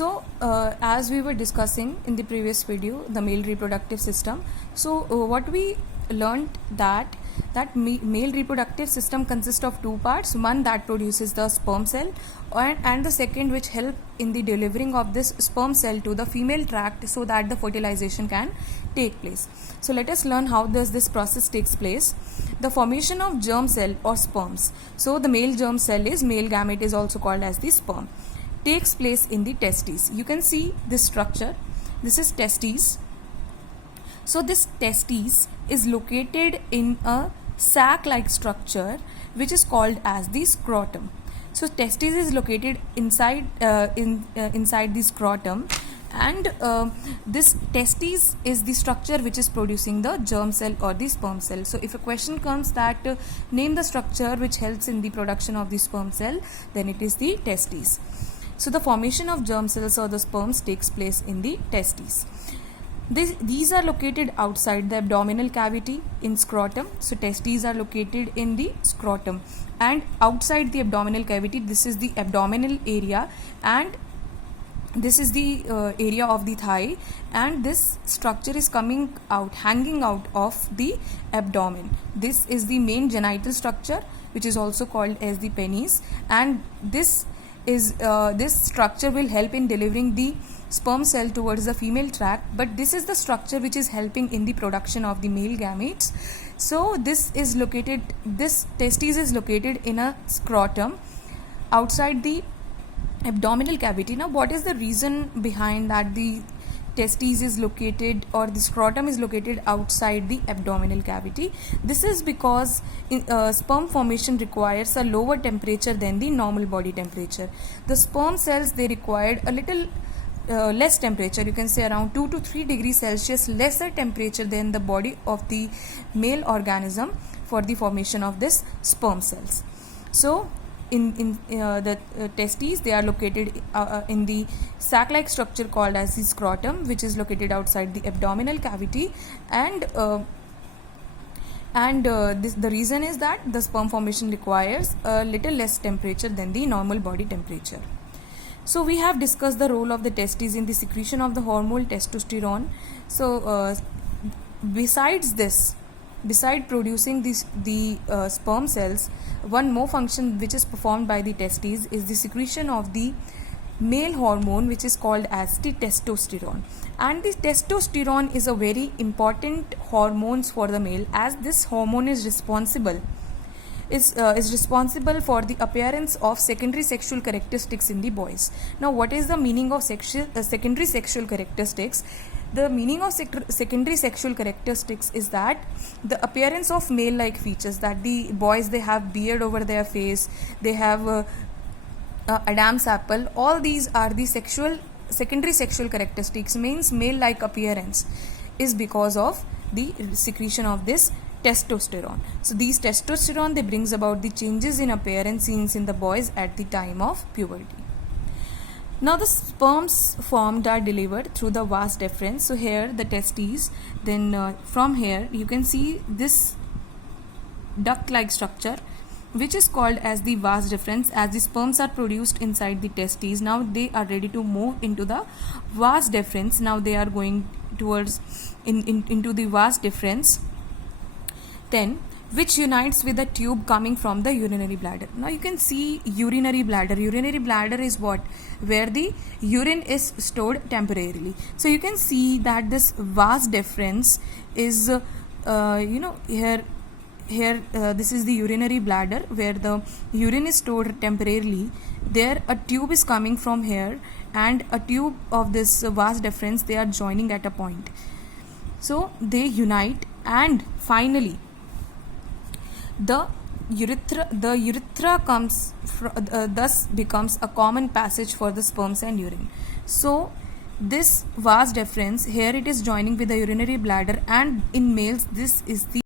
As we were discussing in the previous video, the male reproductive system. What we learned that male reproductive system consists of two parts: one that produces the sperm cell, and the second which help in the delivering of this sperm cell to the female tract so that the fertilization can take place. So let us learn how does this process takes place. The formation of germ cell or sperms. So the male germ cell is male gamete is also called as the sperm. Takes place in the testes. You can see this structure. This is testes. So this testes is located in a sac-like structure which is called as the scrotum. So testes is located inside inside the scrotum, and this testes is the structure which is producing the germ cell or the sperm cell. So if a question comes that name the structure which helps in the production of the sperm cell, then it is the testes. So the formation of germ cells or the sperms takes place in the testes. These are located outside the abdominal cavity in scrotum. So testes are located in the scrotum, and outside the abdominal cavity, this is the abdominal area, and this is the area of the thigh, and this structure is coming out, hanging out of the abdomen. This is the main genital structure, which is also called as the penis, and this structure will help in delivering the sperm cell towards the female tract, but this is the structure which is helping in the production of the male gametes. So this testes is located in a scrotum outside the abdominal cavity. Now what is the reason behind that the testes is located or the scrotum is located outside the abdominal cavity? This is because sperm formation requires a lower temperature than the normal body temperature. The sperm cells, they required a little less temperature, you can say around 2 to 3 degrees Celsius lesser temperature than the body of the male organism for the formation of this sperm cells. So in the testes, they are located in the sac-like structure called as the scrotum, which is located outside the abdominal cavity, and the reason is that the sperm formation requires a little less temperature than the normal body temperature. So we have discussed the role of the testes in the secretion of the hormone testosterone. So beside producing the sperm cells, one more function which is performed by the testes is the secretion of the male hormone, which is called as the testosterone. And the testosterone is a very important hormone for the male, as this hormone is responsible for the appearance of secondary sexual characteristics in the boys. Now what is the meaning of secondary sexual characteristics? The meaning of secondary sexual characteristics is that the appearance of male-like features, that the boys, they have beard over their face, they have Adam's apple. All these are the secondary sexual characteristics, means male-like appearance, is because of the secretion of this testosterone. So these testosterone, they brings about the changes in appearance seen in the boys at the time of puberty. Now the sperms formed are delivered through the vas deferens. So here the testes, then from here you can see this duct-like structure which is called as the vas deferens. As the sperms are produced inside the testes, now they are ready to move into the vas deferens. Now they are going towards into the vas deferens, then which unites with a tube coming from the urinary bladder. Now you can see urinary bladder. Urinary bladder is what? Where the urine is stored temporarily. So you can see that this vas deferens is here this is the urinary bladder where the urine is stored temporarily. There a tube is coming from here, and a tube of this vas deferens, they are joining at a point. So they unite, and finally the urethra comes thus becomes a common passage for the sperms and urine. So this vas deferens, here it is joining with the urinary bladder, and in males this is the